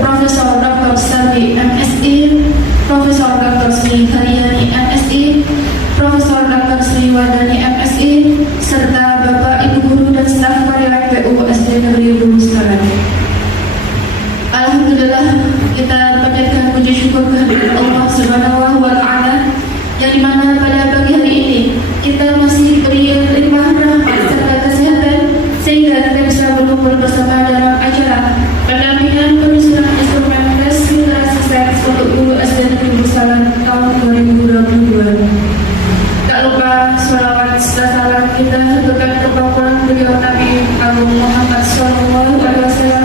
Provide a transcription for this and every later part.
Profesor Dr. Sardi MSI, Profesor Dr. Sri Haryani MSI, Profesor Dr. Sri Wadani MSI, serta Bapak Ibu Guru dan staf karyawan PU SD Negeri Hulu Staran. Alhamdulillah, kita panjatkan puji syukur kehadirat Allah Subhanahu wa Ta'ala, yang dimana pada pagi hari ini kita masih diberi limpahan rahmat serta kesehatan sehingga kita bisa berkumpul bersama dalam acara pendampingan penyusunan instrumen tes literasi seks untuk guru SD Negeri Hulu Staran tahun 2022. Tak lupa sholawat serta salam kita haturkan kepada beliau Nabi Agung Muhammad Sallallahu Alaihi Wasallam.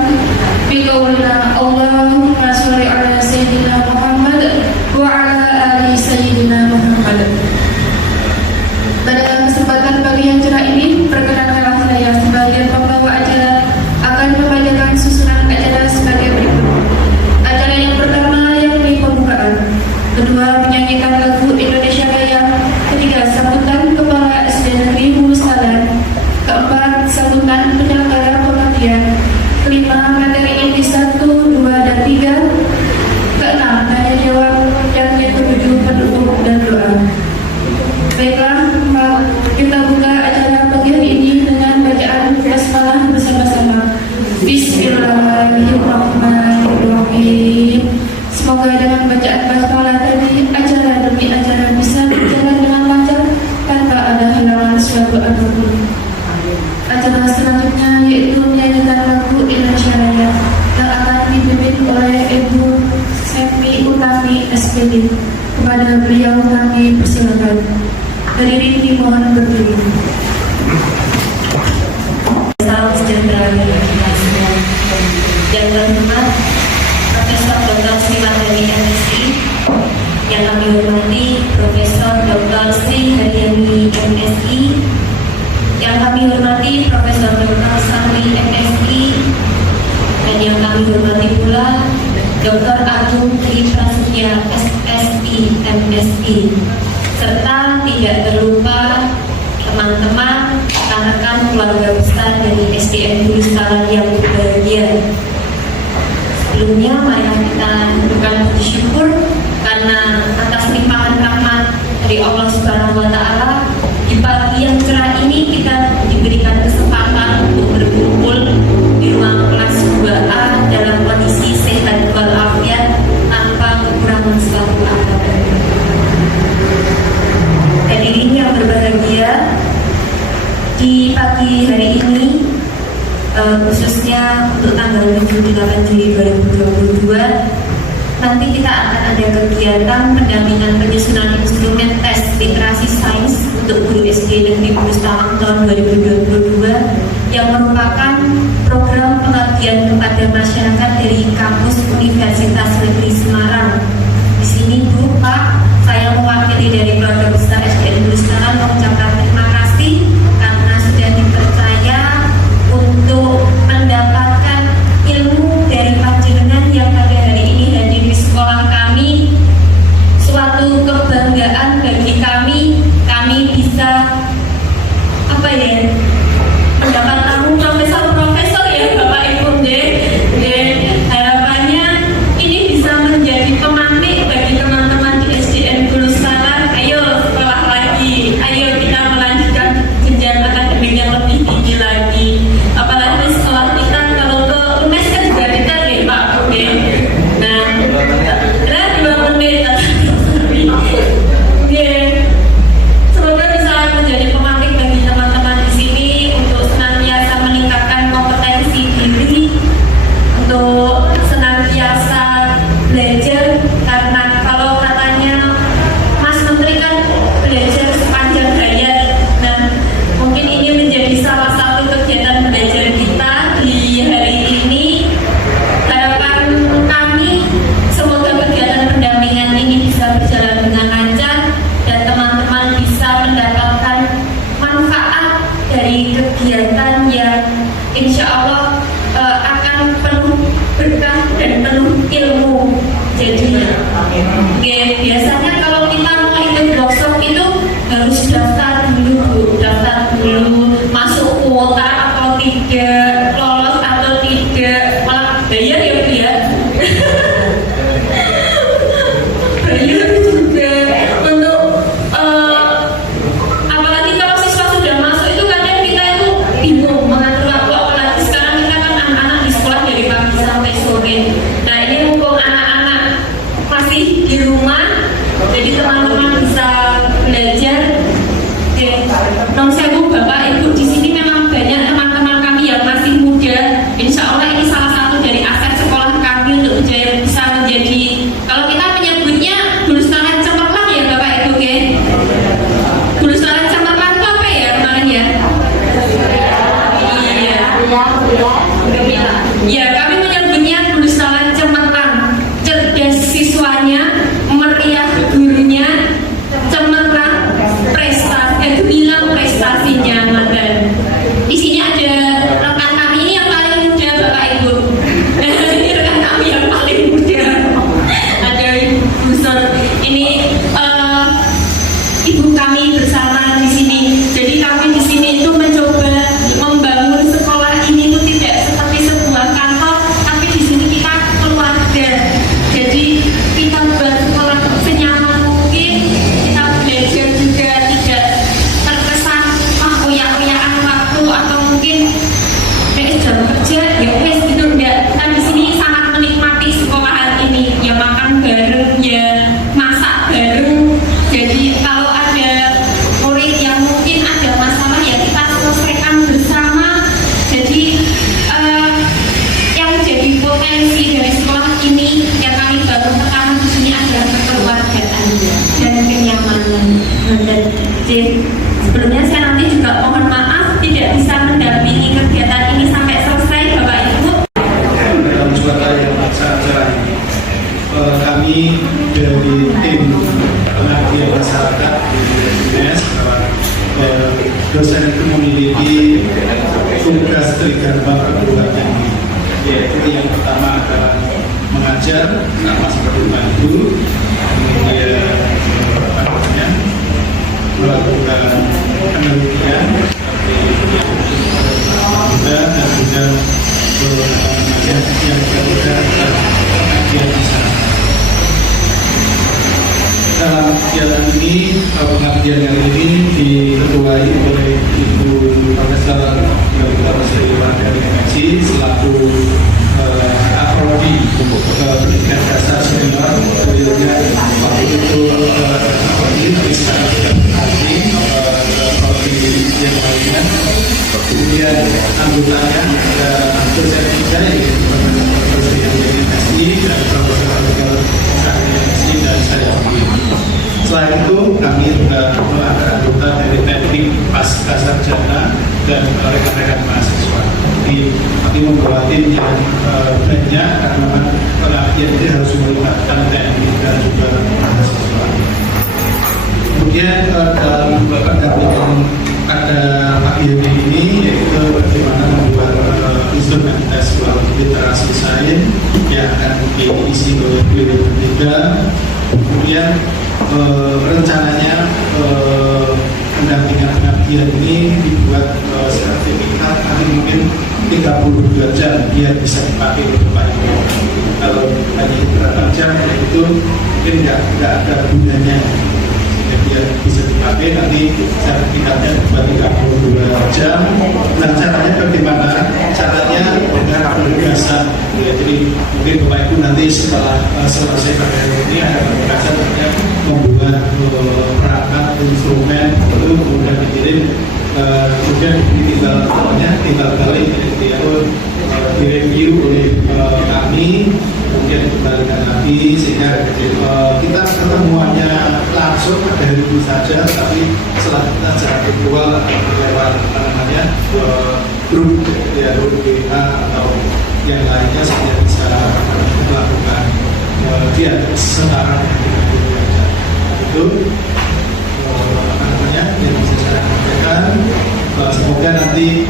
Biqaulina Allahumma sholli ala Sayyidina Muhammad wa ala ali Sayyidina Muhammad. Pada kesempatan pagi yang cerah ini, perkenankanlah saya sebagai pembawa acara akan membacakan susunan acara sebagai berikut. Acara yang pertama yakni pembukaan, kedua menyanyikan lagu Indonesia Raya, ketiga sambutan Kepala SD Negeri Hulu Staran, keempat sambutan penyelenggara pengajian, kelima materi inti 1, 2, dan 3, keenam tanya jawab, dan yang ketujuh pendukung dan doa. Baiklah, kita buka acara pagi hari ini dengan bacaan basmalah bersama-sama. Bismillahirrahmanirrahim. Semoga dengan bacaan basmalah tadi acara demi acara bisa berjalan dengan lancar tanpa ada halangan suatu apapun. Acara selanjutnya yaitu menyanyikan lagu Indonesia Raya yang akan dipimpin oleh Ibu Septi Utami SPD. Kepada beliau kami persilakan. Hadirin dimohon berdiri. Salam sejahtera bagi kita semua. Yang terhormat Profesor Dr. Sri Wadani MSI, yang kami hormati Profesor Dr. Sri Haryani MSI, yang kami hormati Profesor Dr. Sari MSI, dan yang kami hormati pula Dr. Agung Tri Prasetya SSI MSI, serta tidak terlupa teman-teman, rekan-rekan keluarga besar dari SDN Hulu Staran yang berbahagia. Sebelumnya, mari kita mengucapkan puji syukur karena atas limpahan rahmat dari Allah Subhanahu wa Ta'ala, di pagi yang cerah ini kita diberikan kesempatan untuk berkumpul di ruang kelas 2A dalam kondisi sehat walafiat tanpa kekurangan suatu apapun. Hadirin yang berbahagia, di pagi hari ini khususnya untuk tanggal 28 Juli 2022 nanti kita akan ada kegiatan pendampingan penyusunan instrumen tes literasi sains untuk guru SD Negeri Hulu Staran tahun 2022 yang merupakan program pengabdian kepada masyarakat dari kampus Universitas Negeri Semarang. Di sini Bu, Pak, saya mewakili dari keluarga besar SDN Hulu Staran mengucapkan terima kasih karena sudah dipercaya untuk mendapatkan ilmu dari panjenengan yang pada hari ini hadir di sekolah kami. Suatu kebanggaan bagi kami bisa mendapat tamu profesor ya Bapak Ibu. Harapannya ini bisa menjadi Jadi teman-teman bisa belajar. Oke, non sewu Bapak Ibu, di sini memang banyak teman-teman kami yang masih muda. Insya Allah ini salah satu dari aset sekolah kami untuk bisa menjadi, kalau kita menyebutnya guru sekolah cemerlang ya Bapak Ibu, oke? Guru sekolah cemerlang itu apa ya kemarin ya? Iya. Ya, kami menyebutnya guru sekolah cemerlang. Cerdas siswanya, meriah gurunya, cemerlang gemilang prestasinya, Madan. Di sini ada rekan kami ini yang paling muda Bapak Ibu. Ini rekan kami yang paling muda. Ada Ibu Busur. Ini ibu kami bersama di sini. Jadi kami di sini itu mencoba membangun sekolah ini itu tidak seperti sebuah kantor, tapi di sini kita keluarga. Jadi kita buat sekolah senyaman mungkin, kita belajar juga tidak terkesan oyak-oyakan waktu atau mungkin jam kerja ya wes gitu, enggak. Kita di sini sangat menikmati sekolahan ini, ya makan bareng, ya masak bareng. Jadi kalau ada murid yang mungkin ada masalah ya kita selesaikan bersama. Jadi yang jadi potensi dari sekolah ini yang kami bangun sekarang di sini adalah kekeluargaan dan kenyamanan. Dan sebelumnya saya nanti juga mohon maaf tidak bisa mendampingi kegiatan ini sampai selesai Bapak Ibu. Dalam suara yang acara ini, kami dari tim pengabdian masyarakat di UNES, dosen itu memiliki tugas tergambang perguruan tinggi, yaitu yang pertama adalah mengajar sama seperti Pak Ibu, kemudian melakukan penelitian dan juga yang berbeda adalah pengabdian masyarakat. Dalam kegiatan ini, pengabdian yang ini diketuai oleh Ibu Profesor Dr. Sri Wahyuni MSc selaku Aprodi pendidikan dasar senior. Beliaunya waktu itu Aprodi bisa berarti Aprodi yang lainnya. Kemudian anggotanya ada dosen tiga yaitu Profesor Sri Wahyuni MSc dan Profesor Sari MSc dan saya sendiri. Selain itu kami juga ada anggota dari teknik pasca sarjana dan rekan-rekan mahasiswa. Jadi kami membawa tim yang banyak karena pengabdian ini harus melibatkan teknik dan juga mahasiswa. Kemudian dalam pendampingan ada Pak Yudi ini yaitu bagaimana membuat instrumen tes literasi sains yang akan diisi oleh beliau ketiga. Kemudian rencananya pendampingan pengabdian ini dibuat sertifikat nanti mungkin 32 jam biar bisa dipakai untuk Pak Ibu. Kalau hanya berapa jam itu mungkin nggak ada gunanya. Biar bisa dipakai nanti sertifikatnya buat 32 jam. Nah caranya bagaimana? Caranya dengan penugasan. Ya, jadi mungkin Bapak Ibu nanti setelah selesai pakai ini ada penugasan membuat perangkat instrumen itu kemudian dikirim, kemudian tinggal balik itu direview oleh kami, kemudian dikembalikan lagi sehingga kita ketemuannya langsung ada hari saja, tapi setelah kita secara virtual lewat grup ya grup WA atau yang lainnya sehingga bisa melakukan dia setara itu yang bisa saya sampaikan. Semoga nanti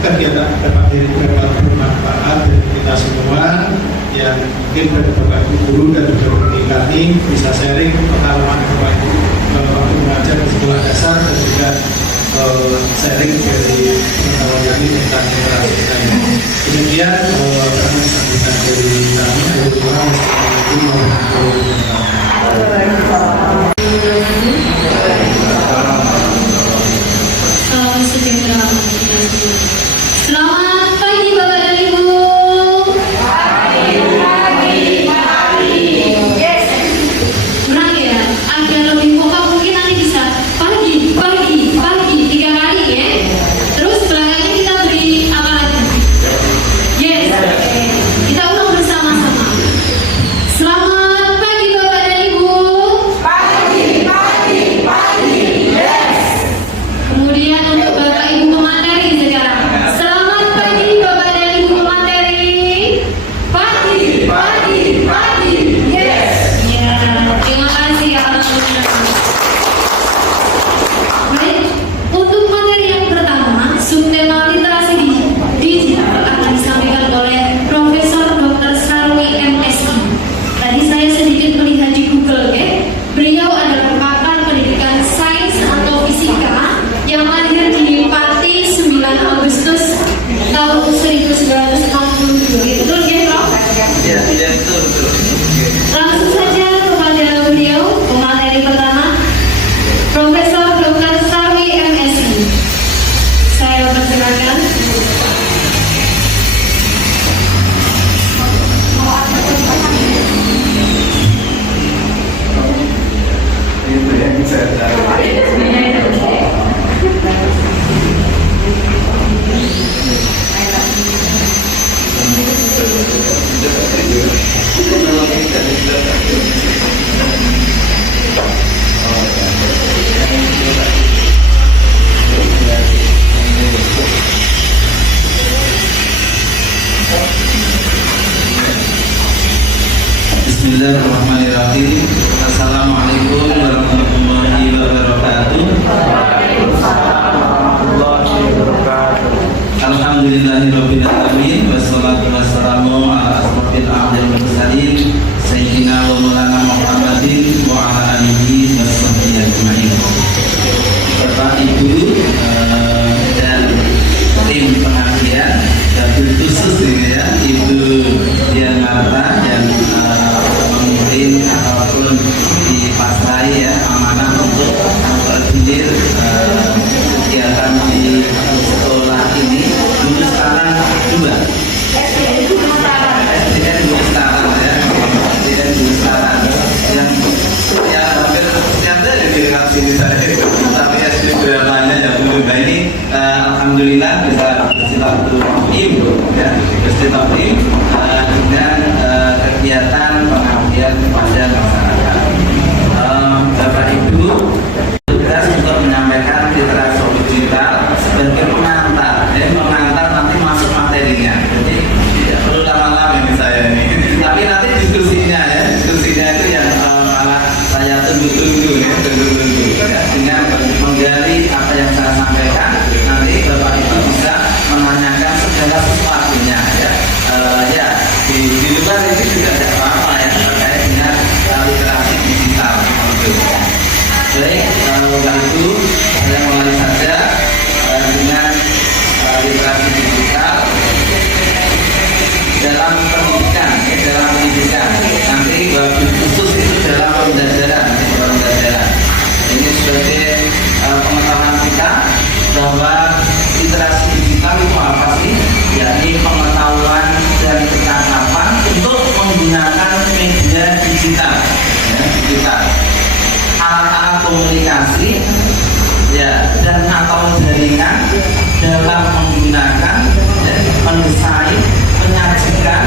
kegiatan ini bermanfaat bagi kita semua yang mungkin dari Bapak Ibu guru dan juga bagi kami bisa sharing pengalaman Bapak Ibu waktu mengajar di sekolah dasar dan juga sharing dari pengetahuan kami tentang literasi sains. Demikian kami sambutan dari kami. Assalamualaikum warahmatullahi wabarakatuh. Selamat pagi Bapak dan Ibu. Pagi. Yes. Menang ya? saya, tapi SD berapanya ya belum. Nah ini alhamdulillah bisa bersilaturahim ya, bersilaturahim dengan kegiatan pengabdian kepada masyarakat. Bapak Ibu tugas untuk menyampaikan literasi digital sebagai pengantar, pengantar nanti masuk materinya. Jadi tidak perlu lama-lama ini saya ini. Tapi nanti diskusinya itu yang malah saya tunggu-tunggu ya, dengan menggali apa yang saya sampaikan. Nanti Bapak Ibu bisa menanyakan segala sesuatunya ya. Di luar ini juga tidak apa-apa ya terkait dengan literasi digital. Baik, Bapak Ibu, saya mulai saja dengan literasi digital dalam pendidikan. Nanti khusus itu dalam pembelajaran. Ini sebagai pengetahuan kita bahwa literasi digital itu apa sih? Yakni pengetahuan dan kecakapan untuk menggunakan media digital. Alat-alat komunikasi dan atau jaringan dalam menggunakan mendesain, menyajikan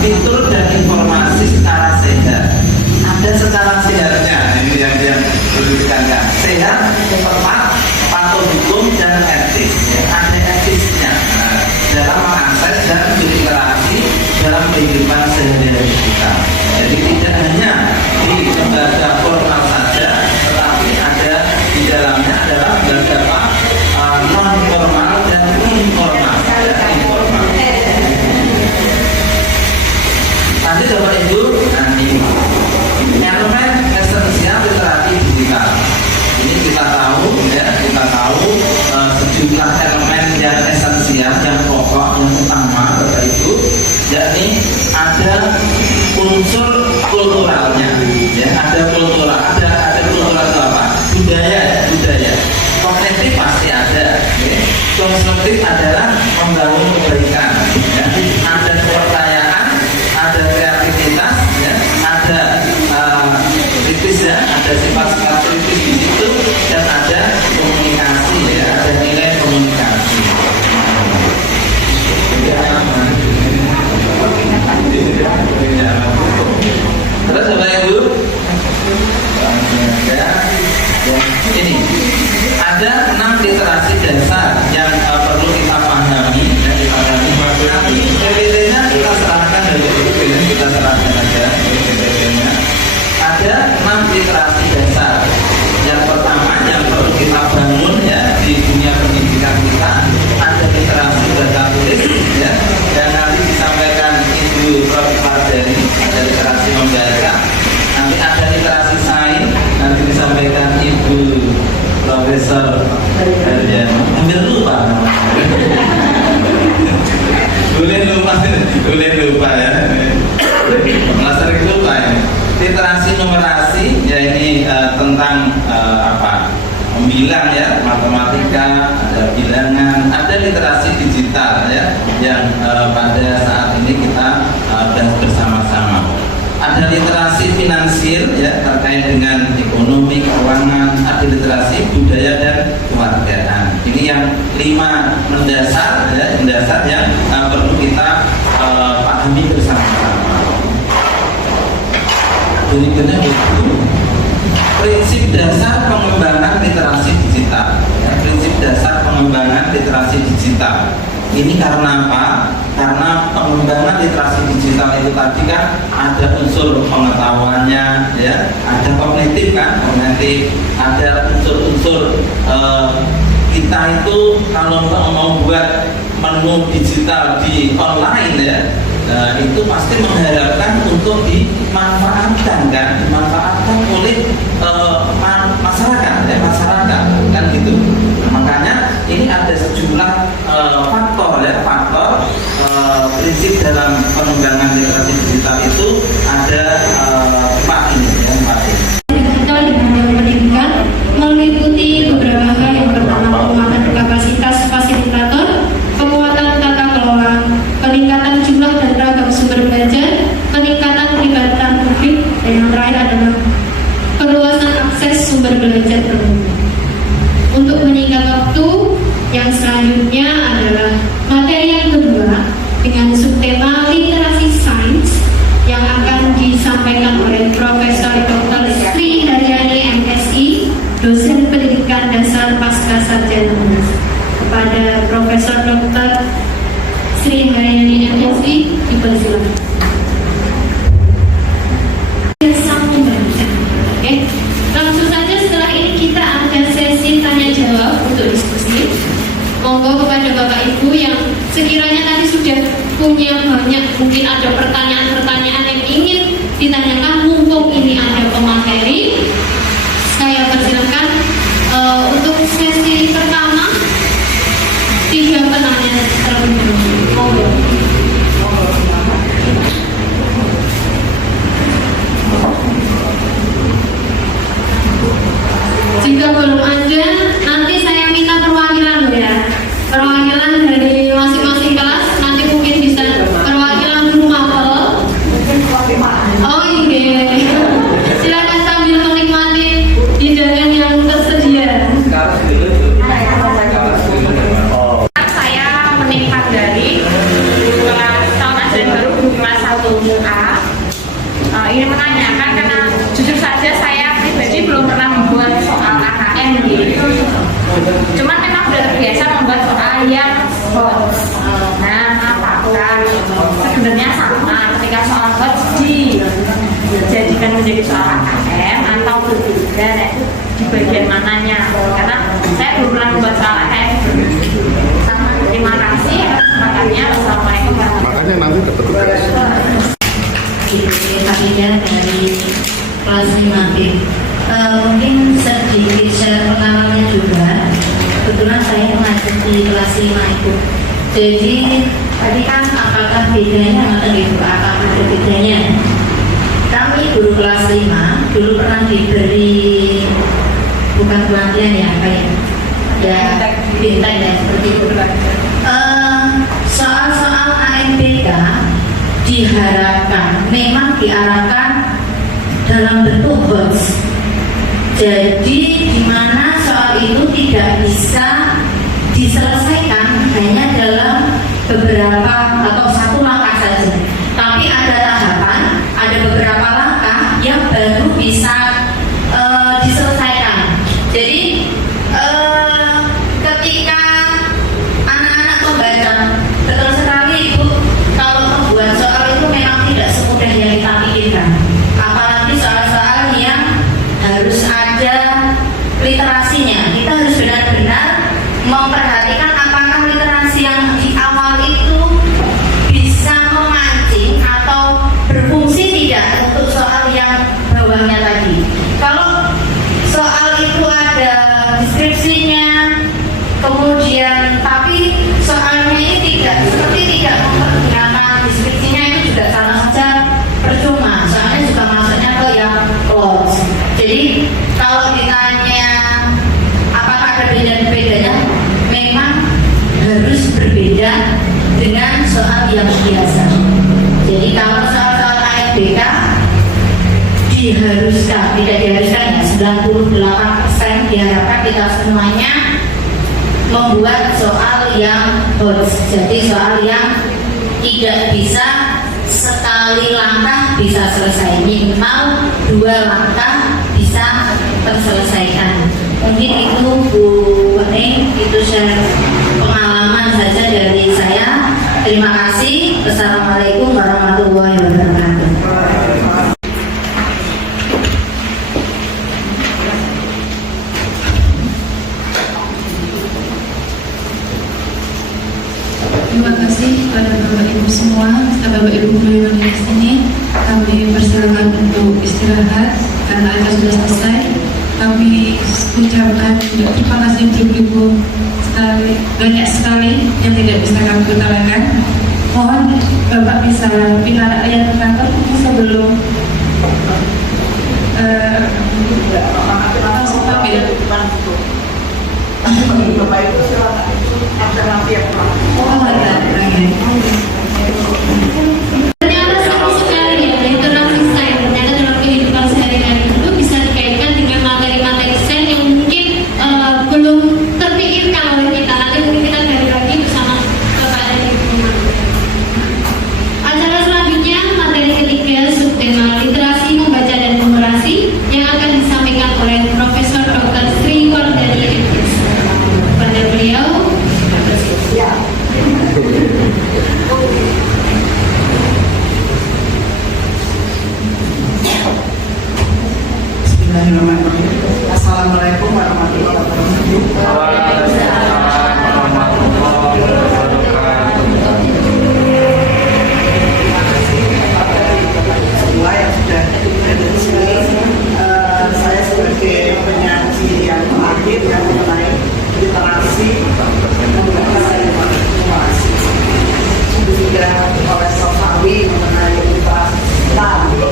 fitur dan informasi secara sehat. Ada secara sehatnya, ini yang perlu ditekankan. Sehat, tepat, patuh hukum dan etis. Ada etisnya dalam mengakses dan berinteraksi dalam kehidupan sehari-hari kita. Jadi tidak hanya di lembaga formal saja, tetapi ada di dalamnya adalah lembaga non formal dan informal. Nanti Bapak Ibu, elemen esensial literasi digital. Ini kita tahu sejumlah elemen yang esensial, yang pokok, yang utama Bapak Ibu, yakni ada unsur kulturalnya, ada kultural itu apa? Budaya. Kognitif pasti ada. Konstruktif adalah membangun kebaikan. Ada kepercayaan, ada kreativitas, ada kritis ada sifat-sifat kritis di situ, dan ada komunikasi ada nilai komunikasi. Terus Bapak Ibu, ini ada 6 literasi dasar yang perlu kita pahami. Nanti PPT-nya kita serahkan dari kita serahkan aja. Ada 6 literasi dasar. Yang pertama yang perlu kita bangun di dunia pendidikan kita, ada literasi baca tulis dan nanti disampaikan Ibu Prof. Fardani, ada literasi membaca. Nanti ada literasi sains, nanti disampaikan Ibu Profesor Herdian. Hampir lupa. boleh lupa ya. Sering lupa ini. Literasi numerasi ini tentang membilang matematika, ada bilangan, ada literasi digital yang pada saat ini kita bersama-sama. Ada literasi finansial terkait dengan ekonomi, keuangan, ada literasi budaya dan kewarganegaraan. Ini yang 5 mendasar yang perlu kita pahami bersama-sama. Berikutnya itu prinsip dasar pengembangan literasi digital. Prinsip dasar pengembangan literasi digital. Ini karena apa? Karena pengembangan literasi digital itu tadi kan ada unsur pengetahuannya, ada kognitif, ada unsur-unsur kita itu kalau mau buat menu digital di online itu pasti mengharapkan untuk dimanfaatkan oleh masyarakat kan gitu. Makanya ini ada sejumlah faktor prinsip dalam pengembangan literasi digital itu ada 4 ini. Digital di bidang pendidikan meliputi beberapa hal. Yang pertama, penguatan kapasitas fasilitator, penguatan tata kelola, peningkatan jumlah dan ragam sumber belajar, peningkatan pelibatan publik, dan yang terakhir adalah perluasan Profesor Dr. Sri Haryani MSI, dosen pendidikan dasar pasca sarjana. Kepada Profesor Dr. Sri Haryani MSI, dipersilakan. Oke, langsung saja setelah ini kita ada sesi tanya jawab untuk diskusi. Monggo kepada Bapak Ibu yang sekiranya tadi sudah punya banyak, mungkin ada pertanyaan-pertanyaan yang ingin ditanyakan, mumpung ini ada pemateri, saya persilakan untuk sesi pertama 3 penanya terlebih dahulu. Monggo. Jika belum ada, nanti saya minta perwakilan loh ya. Perwakilan dari masing-masing kelas, nanti mungkin bisa perwakilan guru mapel. Oh iya. Silakan sambil menikmati hidangan yang tersedia. Saya meningkat dari kelas tahun ajaran baru kelas 1A. Ini menanyakan karena jujur saja saya pribadi belum pernah membuat soal AKM gitu. Cuman memang sudah biasa membuat soal yang HOTS. Nah, apakah sebenarnya sama ketika soal HOTS dijadikan menjadi soal AKM atau berbeda? Nah, itu di bagian mananya? Karena saya belum pernah membuat soal AKM. Terima kasih atas kesempatannya. Wassalamualaikum warahmatullahi wabarakatuh. Makanya nanti dapat tugas. Kaminya dari kelas 5B. Mungkin sedikit share pengalamannya juga. Kebetulan saya mengajar di kelas 5 itu. Jadi tadi kan apakah bedanya atau ibu apakah ada bedanya? Kami guru kelas 5 dulu pernah diberi bukan pelatihan ya kayak ya bintang ya seperti itu. Soal-soal AMPK diharapkan memang diarahkan dalam bentuk HOTS. Jadi di mana soal itu tidak bisa diselesaikan hanya dalam beberapa atau satu langkah saja, tapi ada tahapan, ada beberapa langkah yang baru bisa diselesaikan. Jadi ketika anak-anak membaca, betul sekali Ibu, kalau membuat soal itu memang tidak semudah yang kita pikirkan. Apalagi soal-soal yang harus ada literasinya. Kita harus benar-benar memperhatikan apakah literasi yang di awal itu bisa memancing atau berfungsi tidak untuk soal yang bawahnya tadi. Kalau soal itu ada deskripsinya, kemudian tapi soalnya ini tidak mempergunakan deskripsinya, itu juga sama saja percuma. Soalnya juga masuknya ke yang close. Jadi kalau ditanya apakah ada bedanya, memang harus berbeda dengan soal yang biasa. Jadi kalau soal-soal AMPK diharuskan, tidak diharuskan ya, 98% diharapkan kita semuanya membuat soal yang HOTS. Jadi soal yang tidak bisa sekali langkah bisa selesai, minimal 2 langkah bisa terselesaikan. Mungkin itu Bu Wening, itu share pengalaman saja dari saya. Terima kasih. Wassalamualaikum warahmatullahi wabarakatuh. Terima kasih kepada Bapak Ibu semua, Bapak Ibu guru yang di sini. Kami persilakan untuk istirahat karena acara sudah selesai. Kami ucapkan terima kasih untuk Ibu banyak sekali yang tidak bisa kami utarakan. Mohon Bapak bisa pindah ayat ke kantor sebelum Bapak itu silakan alternatif. Ternyata seru sekali ya, literasi sains. Ternyata dalam kehidupan sehari-hari itu bisa dikaitkan dengan materi-materi sains yang mungkin belum terpikirkan oleh kita. Nanti mungkin kita gali lagi bersama Bapak dan Ibu. Acara selanjutnya materi ketiga subtema literasi membaca dan Bismillahirrahmanirrahim. Assalamualaikum warahmatullahi wabarakatuh. Semua yang sudah ada di sini, saya sebagai penyaji yang terakhir yang mengenai literasi demokrasi. Itu sudah oleh Sofawi mengenai literasi Islam. Itu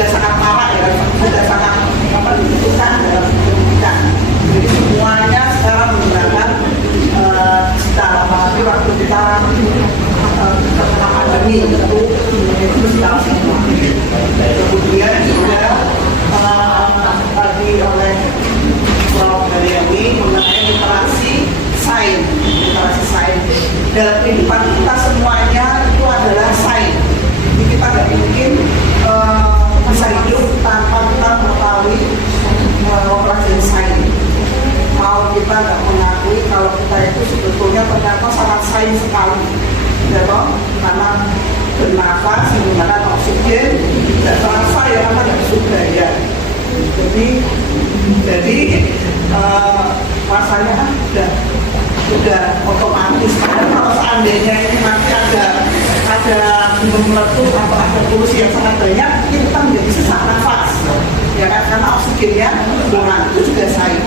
sudah sangat parah ya, sudah sangat dibutuhkan dalam pendidikan. Jadi semuanya sekarang menggunakan digital. Tapi waktu kita terkena pandemi itu digital semua. Kemudian juga tadi oleh Prof. Daryani mengenai literasi sains. Dalam kehidupan kita semuanya itu adalah sains. Jadi kita nggak mungkin bisa hidup tanpa kita mengetahui mempelajari sains. Mau kita nggak mengakui kalau kita itu sebetulnya ternyata sangat sains sekali, ya toh? Karena bernafas menggunakan oksigen tidak terasa ya karena nggak sudahya. Jadi rasanya kan sudah otomatis. Karena kalau seandainya ini nanti ada gunung meletus atau ada polusi yang sangat banyak, kita menjadi sesak nafas, ya kan? Karena oksigennya kurang. Itu juga saya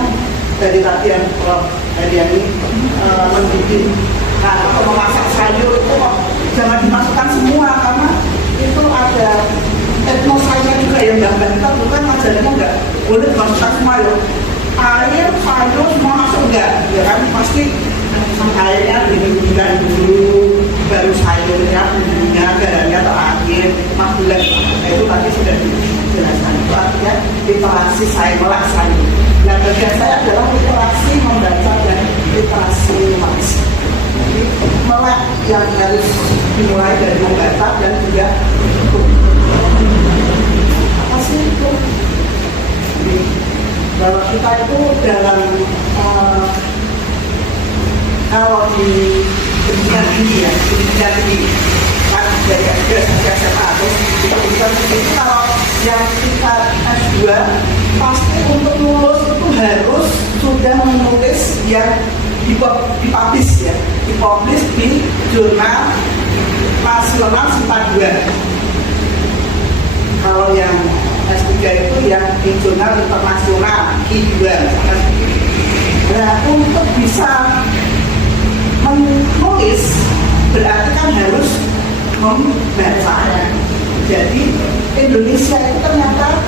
dari latihan Prof. Daryani mendidik atau memasak sayur itu jangan dimasukkan semua karena itu ada etnosanya juga yang gambar kita bukan ajarannya nggak boleh dimasukkan semua ya. Air, sayur semua masuk enggak, ya kan? Pasti airnya didinginkan dulu, baru sayurnya, bumbunya, garamnya terakhir, magelang. Itu tadi sudah dijelaskan. Itu artinya literasi saya melak sayur. Nah, bagian saya adalah literasi membaca dan literasi menulis. Jadi melek yang harus dimulai dari membaca dan juga apa sih itu? Bahwa kita itu dalam kalau di pendidikan tinggi ya, pendidikan tinggi kan dari SMA terus di pendidikan tinggi itu kalau yang kita S2 pasti untuk lulus itu harus sudah menulis yang dipublish ya, dipublish di jurnal nasional SIPA 2. Kalau yang S3 itu yang di jurnal internasional I2. Nah, untuk bisa menulis berarti kan harus membaca. Jadi Indonesia itu ternyata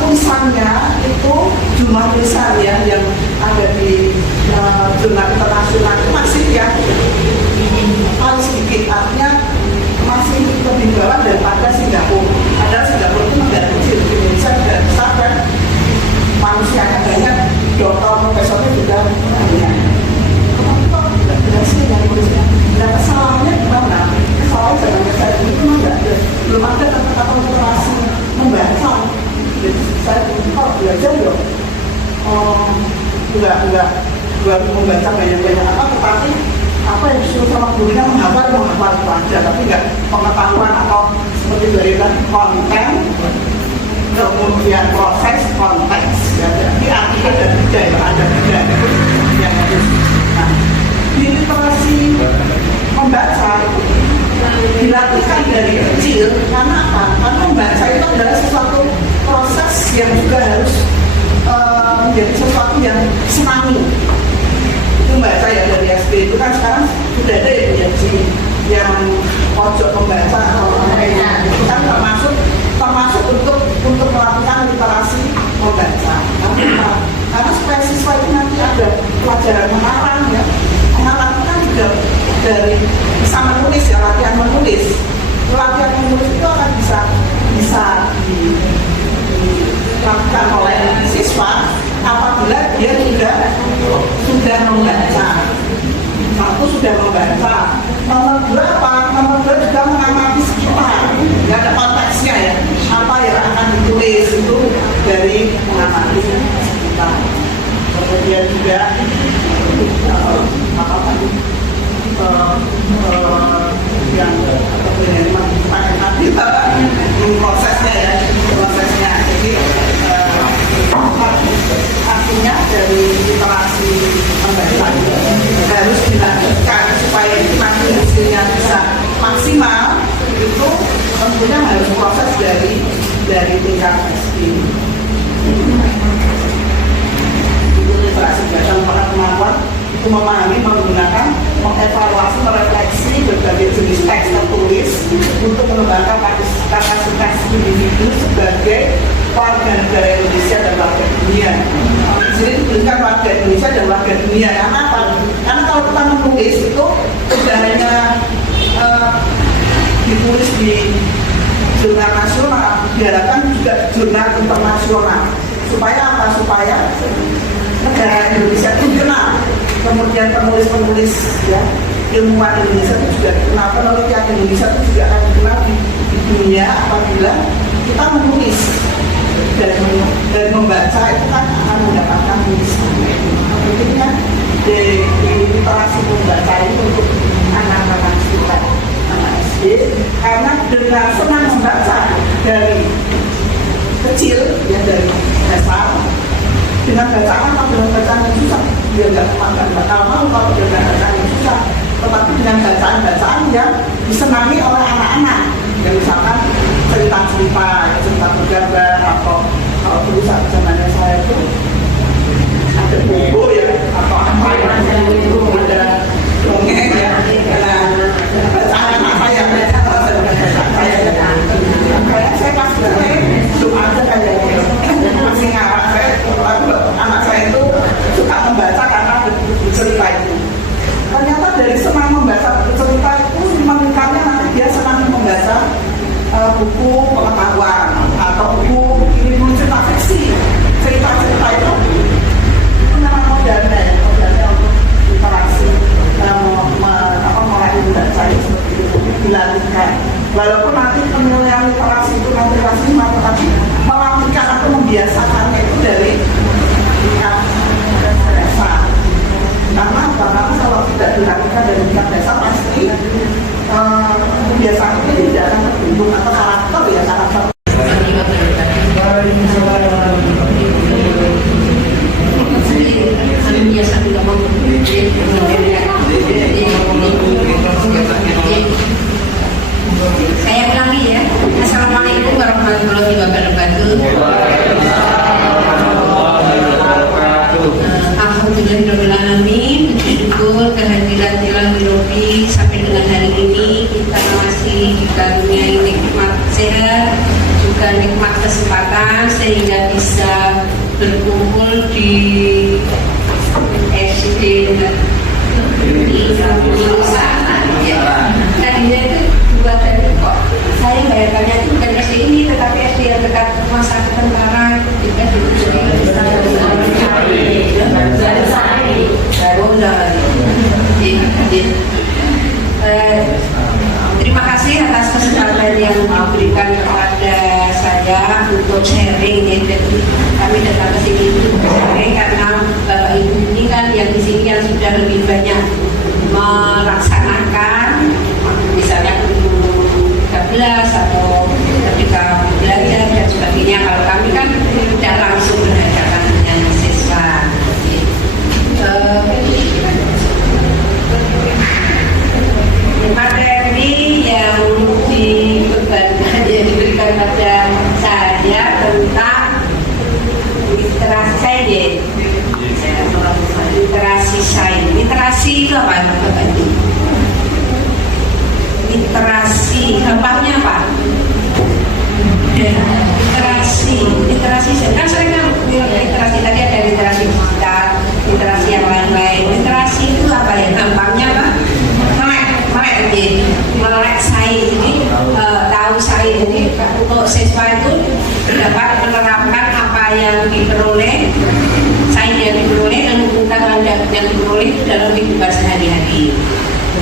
tulisannya itu jumlah tulisan ya yang ada di jurnal internasional itu masih yang paling sedikit, artinya masih lebih bawah daripada Singapura. Padahal Singapura itu negara kecil, Indonesia tidak besar dan manusianya banyak, dokter profesornya juga banyak. Kenapa kok tidak berhasil yang tulisnya? Nah, kesalahannya gimana? Kesalahannya jangan saya dulu belum ada kata-kata literasi membaca. Jadi saya kalau belajar dong, enggak membaca banyak-banyak apa, tetapi apa yang disuruh sama gurunya menghafal itu aja, tapi enggak pengetahuan atau seperti dari konten, kemudian proses konteks. Ya, jadi artinya ada tiga itu yang harus. Nah, di literasi membaca itu dilakukan dari kecil karena apa? Karena membaca itu adalah sesuatu proses yang juga harus menjadi sesuatu yang senangi. Itu membaca ya dari SD itu kan sekarang sudah ada yang menjadi yang pojok membaca atau itu kan termasuk untuk melakukan literasi membaca. Karena supaya siswa itu nanti ada pelajaran mengarang ya. Mengarang itu kan juga dari bisa menulis ya, latihan menulis. Latihan menulis itu akan bisa dilakukan oleh siswa apabila dia juga sudah membaca. Satu sudah membaca. Nomor dua apa? Nomor dua juga mengamati sekitar. Ya ada konteksnya ya. Apa yang akan ditulis itu dari mengamati sekitar. Kemudian juga apa tadi? Yang prosesnya ya, prosesnya. Jadi yang SD. Itu literasi baca merupakan kemampuan itu memahami, menggunakan, mengevaluasi, merefleksi berbagai jenis teks tertulis untuk mengembangkan kapasitas individu sebagai warga negara Indonesia dan warga dunia. Di sini dituliskan warga Indonesia dan warga dunia. Karena apa? Karena kalau kita menulis itu tidak hanya ditulis di jurnal nasional, diharapkan juga jurnal internasional. Supaya apa? Supaya negara Indonesia itu dikenal. Kemudian penulis-penulis ya, ilmuwan Indonesia itu juga dikenal, penelitian Indonesia itu juga akan dikenal di dunia apabila kita menulis dan membaca itu kan akan mendapatkan tulisan. Pentingnya di literasi membaca itu untuk anak-anak kita, anak SD, karena dengan senang membaca dari kecil ya, dari dasar, dengan bacaan atau dengan bacaan yang susah dia nggak bakal mau kalau dengan bacaan yang susah, tetapi dengan bacaan-bacaan yang disenangi oleh anak-anak, ya misalkan cerita-cerita bergambar, atau kalau dulu saat zamannya saya itu ada buku ya, atau apa yang ada dongeng ya, karena bacaan anak saya saya pas belum ada kayak masih ngarang saya, anak saya itu suka membaca karena buku cerita itu. Ternyata dari senang membaca buku cerita itu meningkatnya nanti dia senang membaca buku pengetahuan atau buku ini cerita fiksi. Cerita-cerita itu memang modalnya untuk interaksi mulai membaca itu seperti itu dilatihkan. Walaupun nanti penilaian literasi itu nanti pasti tapi melatihkan atau membiasakannya itu dari tingkat dasar. Karena kalau tidak dilakukan dari tingkat dasar pasti kebiasaan itu tidak akan terbentuk atau karakter ya karakter. Saya ulangi ya. Assalamualaikum warahmatullahi wabarakatuh. Alhamdulillahirrahmanirrahim. Bersyukur kehadiran Ilahi Rabbi sampai dengan hari ini kita masih dikaruniai nikmat sehat, juga nikmat kesempatan sehingga bisa berkumpul di SD tadinya itu buat kok saya bayarkannya itu bukan SD ini tetapi SD yang dekat rumah sakit tentara juga terima kasih atas kesempatan yang diberikan kepada saya untuk sharing ya. Jadi kami datang ke sini untuk sharing karena Bapak Ibu ini kan yang di sini yang sudah lebih banyak melaksanakan misalnya kurikulum 13 atau ketika belajar dan sebagainya. Kalau kami kan tidak langsung berhadapan dengan siswa. Materi yang diberikan pada saya tentang literasi sains. Literasi itu apa? Literasi, gampangnya apa? Literasi kan sering kan literasi tadi ada literasi digital, literasi yang lain-lain. Literasi itu apa ya? Gampangnya apa? Melek sains. Jadi tahu sains. Jadi untuk siswa itu dapat menerapkan apa yang diperoleh, sains yang diperoleh dan pengetahuan yang diperoleh dalam kehidupan sehari-hari.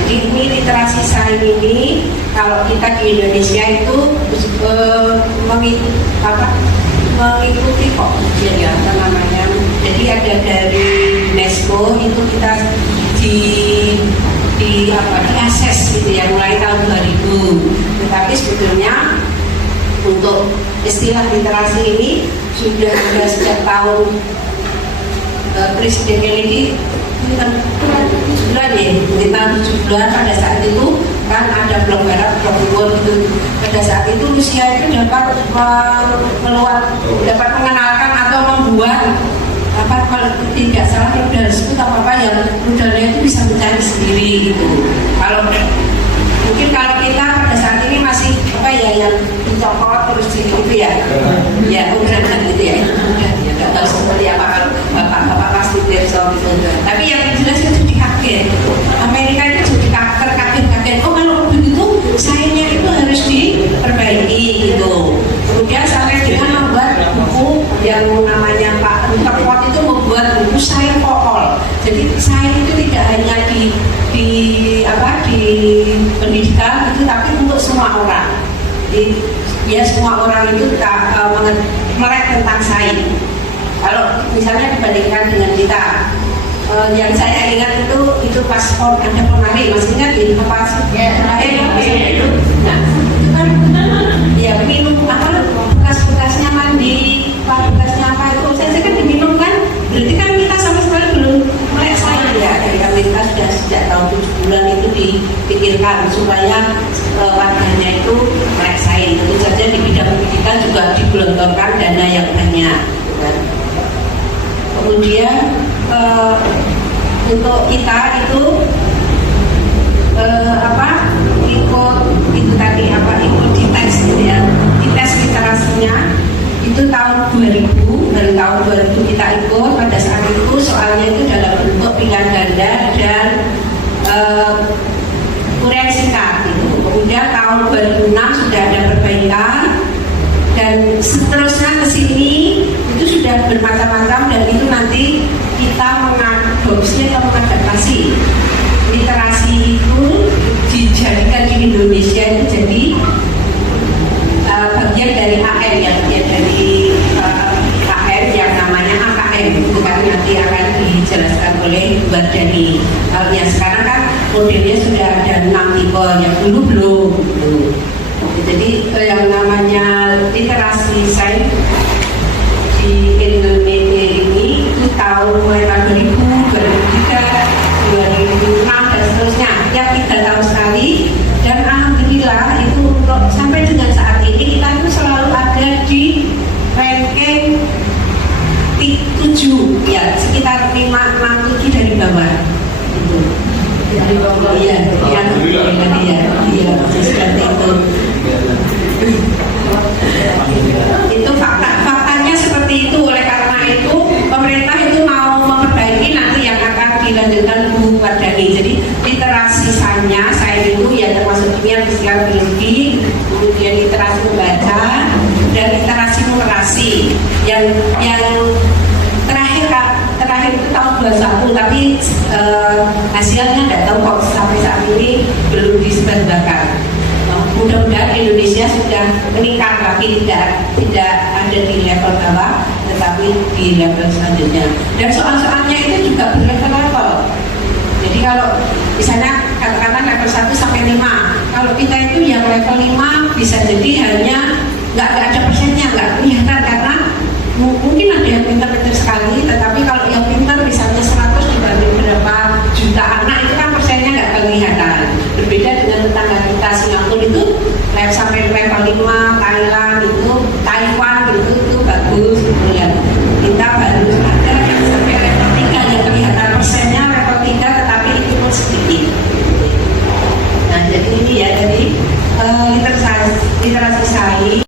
Jadi ini literasi sains ini kalau kita di Indonesia itu mengikuti kok jadi apa namanya. Jadi ada dari UNESCO itu kita di akses gitu ya mulai tahun 2000. Tetapi sebetulnya untuk istilah literasi ini sudah ada sejak tahun Presiden Kennedy bulan ya, kita 7 bulan pada saat itu kan ada blok merah, blok timur gitu. Pada saat itu Rusia itu dapat dapat mengenalkan atau membuat apa, kalau tidak salah rudal sebut apa yang rudalnya itu bisa mencari sendiri gitu. Kalau mungkin kalau kita pada saat ini masih apa ya yang dicopot terus gitu ya, ya udah gitu ya, nggak tahu seperti apa kalau bapak pasti besok gitu. Tapi yang jelas itu dikaget, Amerika itu jadi terkaget-kaget. Oh kalau begitu sayangnya itu harus diperbaiki gitu. Kemudian sampai dengan membuat buku yang namanya Pak Rutherford itu membuat buku sains pokol. Jadi sains itu tidak hanya di pendidikan itu, tapi untuk semua orang. Ya semua orang itu melek tentang sains. Kalau misalnya dibandingkan dengan kita, yang saya ingat itu pas ada penari, masih ingat ya pas itu, nah itu kan ya minum apa bekas-bekasnya mandi, bekasnya apa itu saya kan diminum kan, berarti kan kita sama sekali belum melek sains ya. Kita sudah sejak tahun 7 bulan itu dipikirkan supaya warganya itu melek sains. Tentu saja di bidang pendidikan juga digelontorkan dana yang banyak. Kemudian untuk kita itu ikut dites ya, dites literasinya itu tahun 2000, dari tahun 2000 kita ikut. Pada saat itu soalnya itu dalam bentuk pilihan ganda dan uraian singkat gitu. Kemudian tahun 2006 sudah ada perbaikan dan seterusnya ke sini itu sudah bermacam-macam, dan itu nanti kita mengadopsi atau mengadaptasi literasi itu dijadikan di Indonesia itu jadi bagian dari AN ya, bagian dari AN yang namanya AKM itu kan nanti akan dijelaskan oleh Bardani. Yang sekarang kan modelnya sudah ada 6 tipe, yang dulu belum. Jadi yang namanya literasi sains di Indonesia ini itu tahun mulai tahun 2000, 2003, 2006 dan seterusnya, ya 3 tahun sekali. Dan alhamdulillah itu untuk sampai dengan saat ini kita itu selalu ada di ranking 7 ya, sekitar 5-7 dari bawah gitu. Dari bawah ya, seperti itu. Itu faktanya seperti itu. Oleh karena itu pemerintah itu mau memperbaiki nanti yang akan dilanjutkan Bu Wardani. Jadi literasi sains itu ya termasuk kimia, fisika, biologi, kemudian literasi membaca dan literasi numerasi. Yang terakhir itu tahun 21, tapi hasilnya tidak tahu kok sampai saat ini belum disebarkan. Mudah-mudahan Indonesia sudah meningkat lagi, tidak ada di level bawah, tetapi di level selanjutnya. Dan soal-soalnya itu juga berlevel-level. Jadi kalau misalnya katakanlah level 1 sampai 5, kalau kita itu yang level 5 bisa jadi hanya nggak ada persennya, nggak kelihatan karena mungkin ada yang pintar-pintar sekali, tetapi kalau yang pintar misalnya 100 dibanding berapa juta anak itu kan persennya nggak kelihatan. Berbeda dengan tetangga kita Singapura itu sampai level 5, Thailand itu, Taiwan itu bagus gitu ya. Kita baru ada yang sampai level 3 yang kelihatan persennya level 3 tetapi itu pun sedikit. Nah jadi ini ya, jadi literasi sains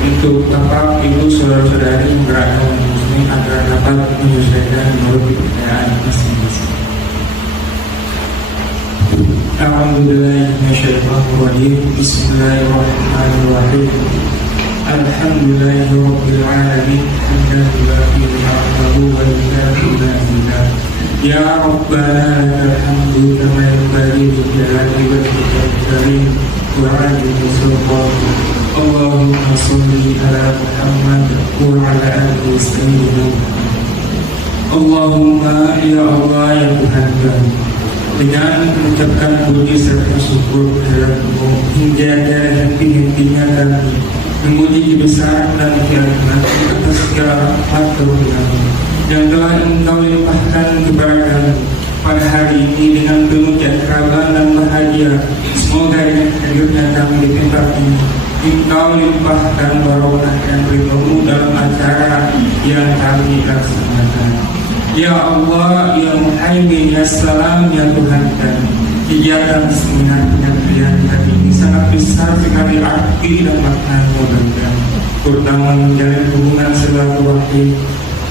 untuk Bapak, Ibu, saudara-saudari yang beragama Muslim kami agar dapat menyelesaikan menurut kepercayaan masing-masing. A'udzubillahiminasyaitonirrajim. Bismillahirrahmanirrahim. Alhamdulillahirabbil alamin. Hamdan lillahi wa lillahi. Ya Rabbana lakal hamdu kama yanbaghi li jalali wajhikal karim wa 'azimi sultanik. Allahumma shalli ala Muhammad wa ala ali sayyidina Muhammad. Allahumma ya Allah ya Tuhan kami, dengan mengucapkan puji serta syukur kehadirat-Mu hingga tiada henti-hentinya kami memuji kebesaran dan keagungan atas segala rahmat karunia-Mu yang telah Engkau limpahkan kepada kami pada hari ini dengan penuh keakraban dan bahagia. Semoga dengan hadirnya kami di tempat ini Engkau limpahkan barokah dan ridho-Mu dalam acara yang kami laksanakan. Ya Allah, Ya Muhaimin, Ya Salam, Ya Tuhan kami, kegiatan seminar penyampaian hari ini sangat besar sekali arti dan makna-Mu bagi kami, terutama menjalin hubungan silaturahim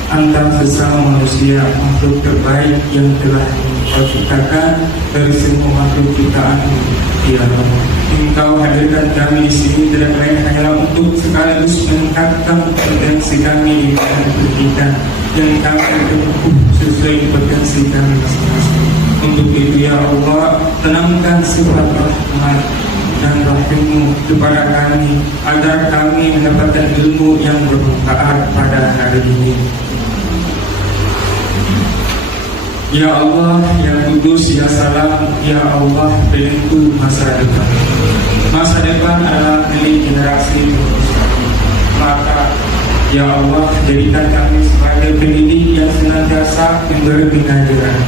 antar sesama manusia, makhluk terbaik yang telah Engkau ciptakan dari semua makhluk ciptaan-Mu. Ya Allah, Engkau hadirkan kami di sini tidak lain hanyalah untuk sekaligus meningkatkan potensi kami di bidang pendidikan yang kami tempuh sesuai potensi kami masing-masing. Untuk itu ya Allah, tanamkan sifat rahmat dan rahim-Mu kepada kami agar kami mendapatkan ilmu yang bermanfaat pada hari ini. Ya Allah, Ya Kudus, Ya Salam, Ya Allah, penentu masa depan. Masa depan adalah milik generasi maka Ya Allah, jadikan kami sebagai pendidik yang senantiasa memberi pengajaran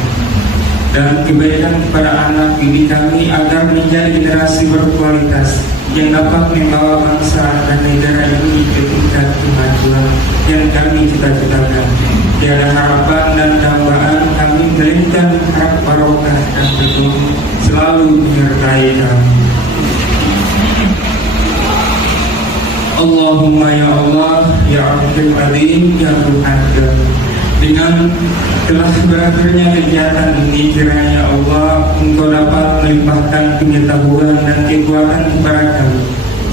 dan kebaikan kepada anak didik kami agar menjadi generasi berkualitas yang dapat membawa bangsa dan negara ini ke tingkat kemajuan yang kami cita-citakan. Tiada harapan dan dambaan kami melainkan harap barokah dan ridho selalu menyertai kami. Allahumma ya Allah, ya Rahim Adim, ya Tuhan kami, dengan telah berakhirnya kegiatan ini, kiranya Allah Engkau dapat melimpahkan pengetahuan dan kekuatan kepada kami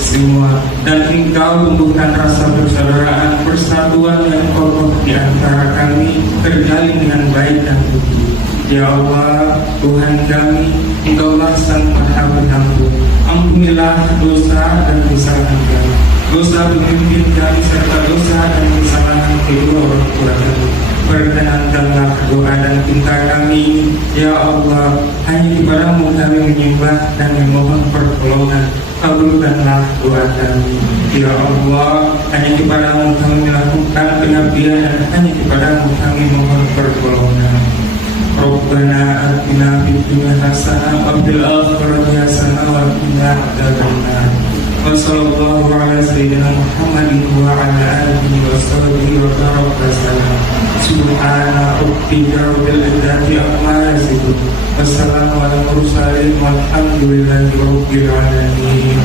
semua, dan Engkau tumbuhkan rasa persaudaraan, persatuan yang kokoh di antara kami terjalin dengan baik dan utuh. Ya Allah, Tuhan kami, Engkaulah Sang Maha Pengampun. Ampunilah dosa dan kesalahan kami, dosa pemimpin kami serta dosa dan kesalahan kedua orang tua kami. Perkenankanlah doa dan pinta kami, ya Allah, hanya kepada-Mu kami menyembah dan memohon pertolongan. Kabulkanlah doa kami, ya Allah, hanya kepada-Mu kami melakukan pengabdian dan hanya kepada-Mu kami mohon pertolongan. Rabbana atina fid dunya hasanah wa fil akhirati hasanah wa qina adzabannar. Wa sallallahu ala sayyidina Muhammadin wa ala alihi wa sahbihi wa baraka wasallam. Subhana rabbika rabbil izzati amma yasifun. Wassalamu ala mursalin walhamdulillahi rabbil alamin.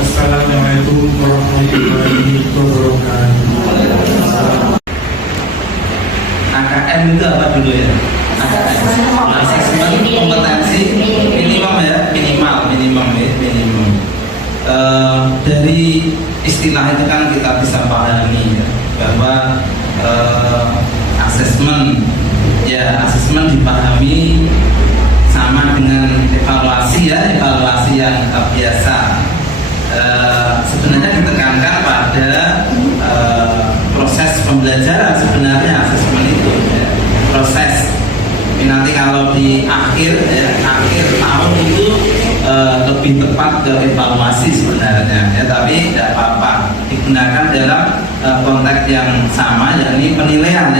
Wassalamualaikum warahmatullahi wabarakatuh. AKM itu apa dulu ya? Asesmen kompetensi minimum ya, minimum. Dari istilah itu kan kita bisa pahami ya, bahwa asesmen dipahami sama dengan evaluasi ya, evaluasi yang biasa. Sebenarnya ditekankan pada proses pembelajaran sebenarnya asesmen itu ya, proses. Nanti kalau di akhir tahun itu lebih tepat ke evaluasi sebenarnya ya, tapi tidak apa-apa digunakan dalam konteks yang sama, yakni penilaian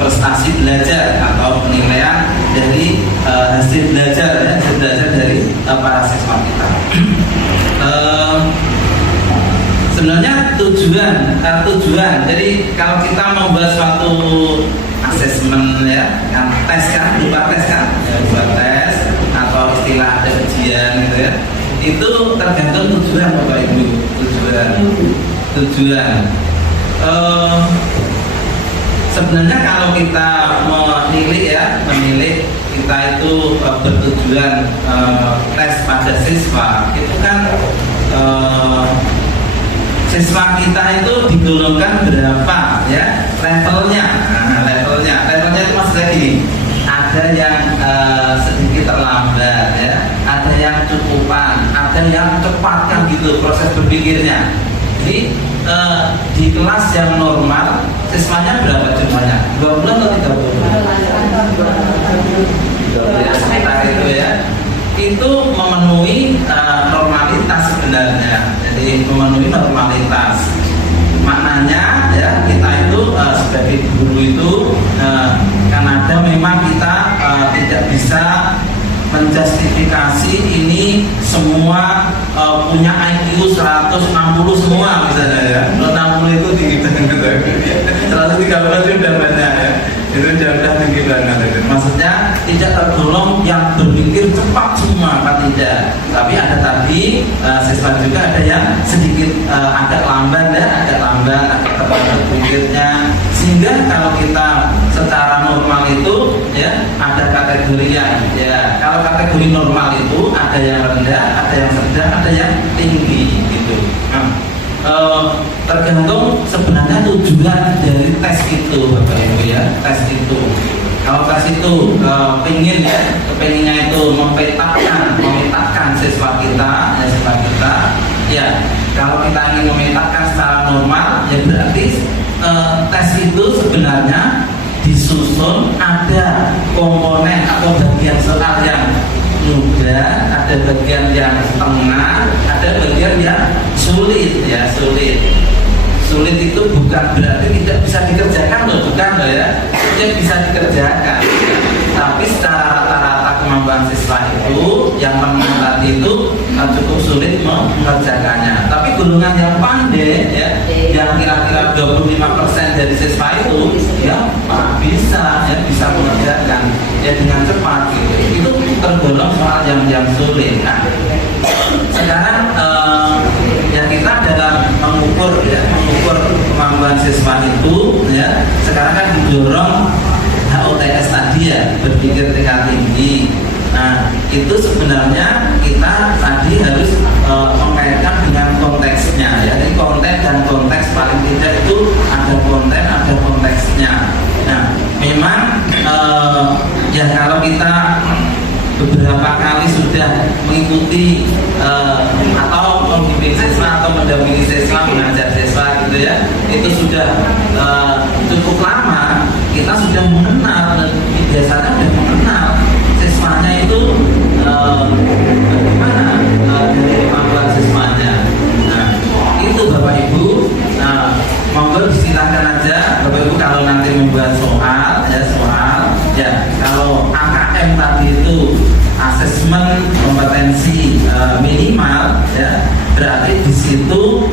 prestasi belajar atau penilaian dari hasil belajar dari para siswa kita. Sebenarnya tujuan. Jadi kalau kita membuat suatu asesmen ya, tes atau istilah ada ujian gitu ya, itu tergantung tujuan Bapak Ibu. Tujuan sebenarnya kalau kita menilai kita itu bertujuan tes pada siswa, itu kan siswa kita itu digolongkan berapa ya levelnya. Levelnya itu maksudnya gini, ada yang sedikit terlambat ya, ada yang cukupan, ada yang cepat kan gitu proses berpikirnya. Jadi di kelas yang normal siswanya berapa jumlahnya? 20 atau 30? Ya, sekitar itu ya. Itu memenuhi normalitas sebenarnya. Jadi memenuhi normalitas. Maknanya ya kita itu sebagai guru itu kan ada memang kita tidak bisa menjustifikasi ini semua punya IQ 160 semua misalnya ya. 60 itu tinggi banget. 130 itu udah banyak ya. Itu udah tinggi banget. Maksudnya tidak tergolong yang berpikir cepat semua, kan tidak. Tapi ada tadi siswa juga ada yang sedikit agak lambat ya, agak terlambat berpikirnya. Sehingga kalau kita secara normal itu ya ada kategori ya kalau kategori normal itu ada yang rendah, ada yang sedang, ada yang tinggi gitu. Tergantung sebenarnya tujuan dari tes itu Bapak Ibu ya, tes itu. Kalau tes itu kepenginnya itu memetakan siswa kita ya kalau kita ingin memetakan secara normal ya berarti tes itu sebenarnya disusun ada komponen atau bagian soal yang mudah, ada bagian yang setengah, ada bagian yang sulit ya, sulit itu bukan berarti tidak bisa dikerjakan loh, bukan loh ya, tidak bisa dikerjakan, tapi secara rata-rata kemampuan siswa itu yang menang tadi itu cukup sulit mengerjakannya. Tapi golongan yang pandai ya, yang kira-kira 25% dari siswa itu ya bisa mengerjakan ya dengan cepat gitu. Itu tergolong soal yang sulit. Nah, sekarang ya kita dalam mengukur kemampuan siswa itu ya sekarang kan didorong HOTS tadi ya, berpikir tingkat tinggi. Nah itu sebenarnya kita tadi harus mengaitkan dengan konteksnya ya. Jadi konten dan konteks paling tidak itu ada konten ada konteksnya. Nah memang ya kalau kita beberapa kali sudah mengikuti atau membimbing siswa atau mendampingi siswa, mengajar siswa gitu ya, itu sudah cukup lama, kita sudah mengenal dan biasanya sudah mengenal siswanya itu bagaimana dari kemampuan siswanya. Nah itu Bapak Ibu, monggo silakan aja Bapak Ibu kalau nanti membuat soal ya kalau AKM tadi itu asesmen kompetensi minimal ya berarti di situ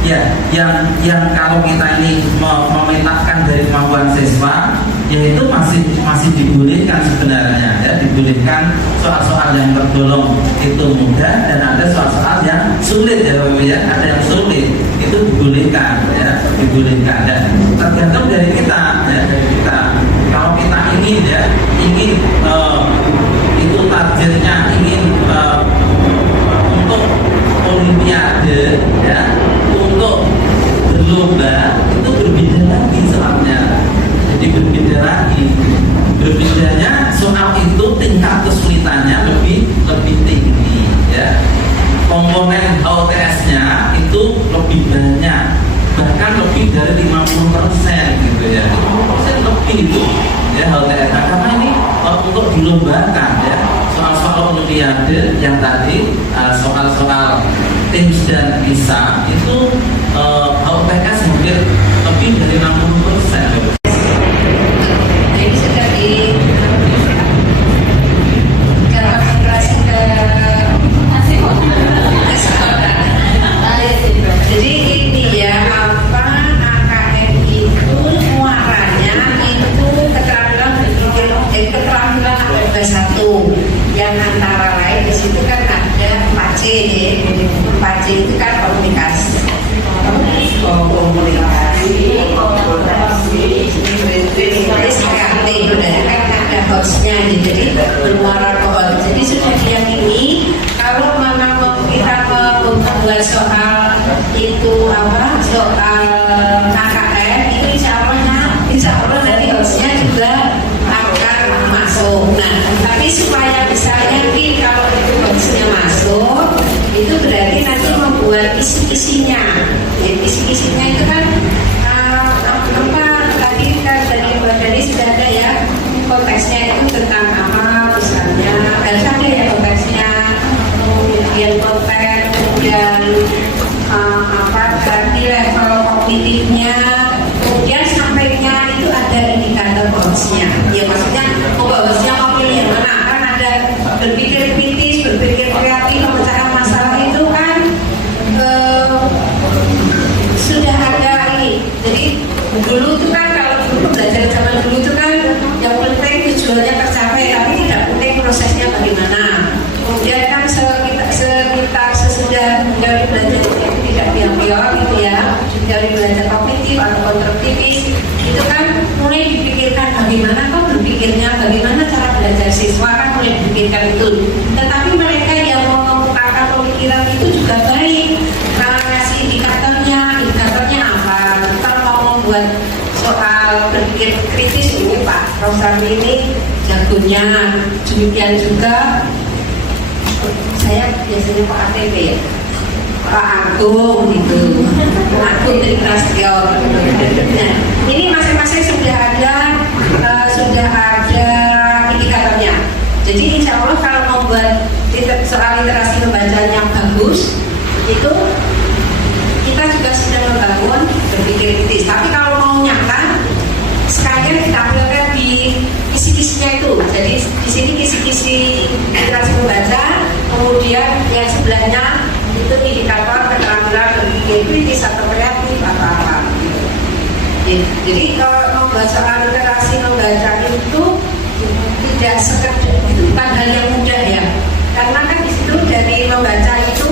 ya yang kalau kita ini memetakan dari kemampuan siswa yaitu masih dibolehkan sebenarnya ya, dibolehkan soal-soal yang tergolong itu mudah dan ada soal-soal yang sulit ya Bapak ya, ada yang sulit itu dibolehkan ya, dibolehkan dan tergantung dari kita ya, dari kita. Kalau kita ingin itu targetnya ingin untuk olimpiade ya, untuk berlomba itu berbeda lagi soalnya. Jadi berbedanya soal itu tingkat kesulitannya lebih tinggi ya. Komponen OTS-nya itu lebih banyak, bahkan lebih dari 50% gitu ya. 50% lebih itu ya OTS. Nah, karena ini untuk dilombakan ya, soal-soal olimpiade yang tadi soal-soal TIMSS dan PISA itu OTS hampir lebih dari 60%. Jadi sudah di konsentrasi ke jadi ini ya apa AKM itu muaranya itu keterampilan berpikir keterampilan ada satu yang antara lain di situ kan ada 4C 4C itu kan komunikasi jadi bermuara kohon. Jadi sudah diyakini kalau memang kita membuat soal itu soal KKN itu insya Allah nanti harusnya juga akan masuk. Nah, tapi supaya bisa yakin kalau itu harusnya masuk, itu berarti nanti membuat kisi-kisinya. Ya, kisi-kisinya itu kan tadi kan dari sudah ada ya konteksnya itu tentang apa misalnya harus ada ya konteksnya, kemudian konteks, kemudian di level kognitifnya, kemudian sampainya itu ada indikator coachnya. Ya maksudnya bahwasanya memilih yang mana, kan ada berpikir kritis, berpikir kreatif, memecahkan masalah itu kan sudah ada ini. Jadi dulu itu kan kalau dulu belajar zaman dulu itu kan yang penting tujuannya tercapai, tapi tidak penting prosesnya bagaimana. Kemudian kan sesudah dari belajar itu tidak pion gitu ya, dari belajar kognitif atau konstruktivis itu kan mulai dipikirkan bagaimana kok berpikirnya, bagaimana cara belajar siswa kan mulai dipikirkan itu. Tetapi mereka yang mau membukakan pemikiran itu juga baik, kalau ngasih indikatornya apa. Kalau mau membuat soal berpikir kritis ini Pak Profesor ini jagonya, demikian juga saya biasanya Pak ATP ya, Pak Agung gitu, Pak Agung dari Prasetyo. Nah, ini masing-masing sudah ada indikatornya. Jadi insya Allah kalau mau buat soal literasi pembacaan yang bagus, itu kita juga sedang membangun berpikir kritis. Tapi kalau mau nyata, sekalian kita ambilkan di kisi-kisinya itu. Jadi di sini kisi-kisi literasi membaca, kemudian yang sebelahnya itu indikator keterampilan berpikir kritis atau kreatif atau apa. Jadi kalau membuat soal literasi membaca itu tidak sekedar, itu bukan hal yang mudah ya. Karena kan di situ dari membaca itu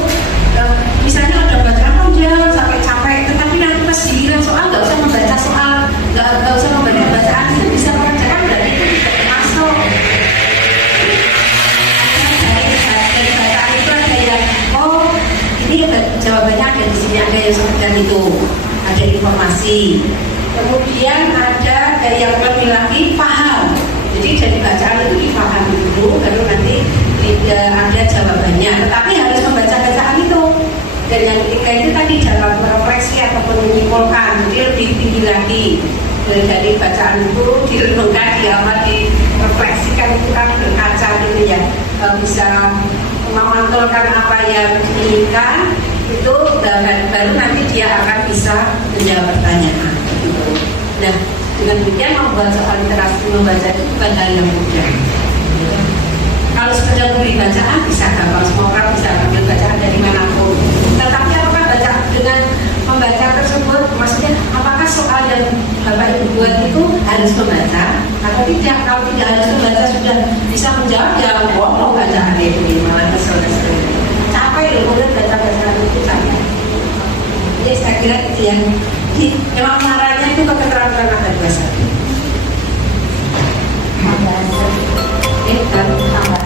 misalnya udah baca panjang sampai capek, tetapi nanti pas giliran soal nggak usah membaca soal, nggak usah membaca bacaan, itu bisa mengerjakan, berarti itu tidak termasuk. Dari bacaan itu ada yang ini jawabannya ada di sini, ada yang sekedar itu, ada informasi. Kemudian ada yang lebih lagi paham. Jadi dari bacaan itu dipahami dulu, baru nanti ada jawabannya. Tetapi harus membaca bacaan itu. Dan yang ketiga itu tadi dalam refleksi ataupun menyimpulkan, jadi lebih tinggi lagi. Dari bacaan itu direnungkan, direfleksikan, itu kan berkaca gitu ya, bisa memantulkan apa yang diinginkan, itu baru nanti dia akan bisa menjawab pertanyaan. Nah, dengan demikian membuat soal literasi membaca itu bukan hal yang mudah. Kalau sekedar beri bacaan bisa gampang, semua orang bisa ambil bacaan dari manapun. Tetapi apakah baca dengan membaca tersebut, maksudnya apakah soal yang Bapak Ibu buat itu harus membaca atau tidak? Kalau tidak harus membaca sudah bisa menjawab, ya bohong bacaan itu malah kesel-kesel. Capek loh, kemudian baca-bacaan itu capek. Jadi saya kira itu yang memang marahnya itu keterampilan ada dua satu. Ini kan tambah.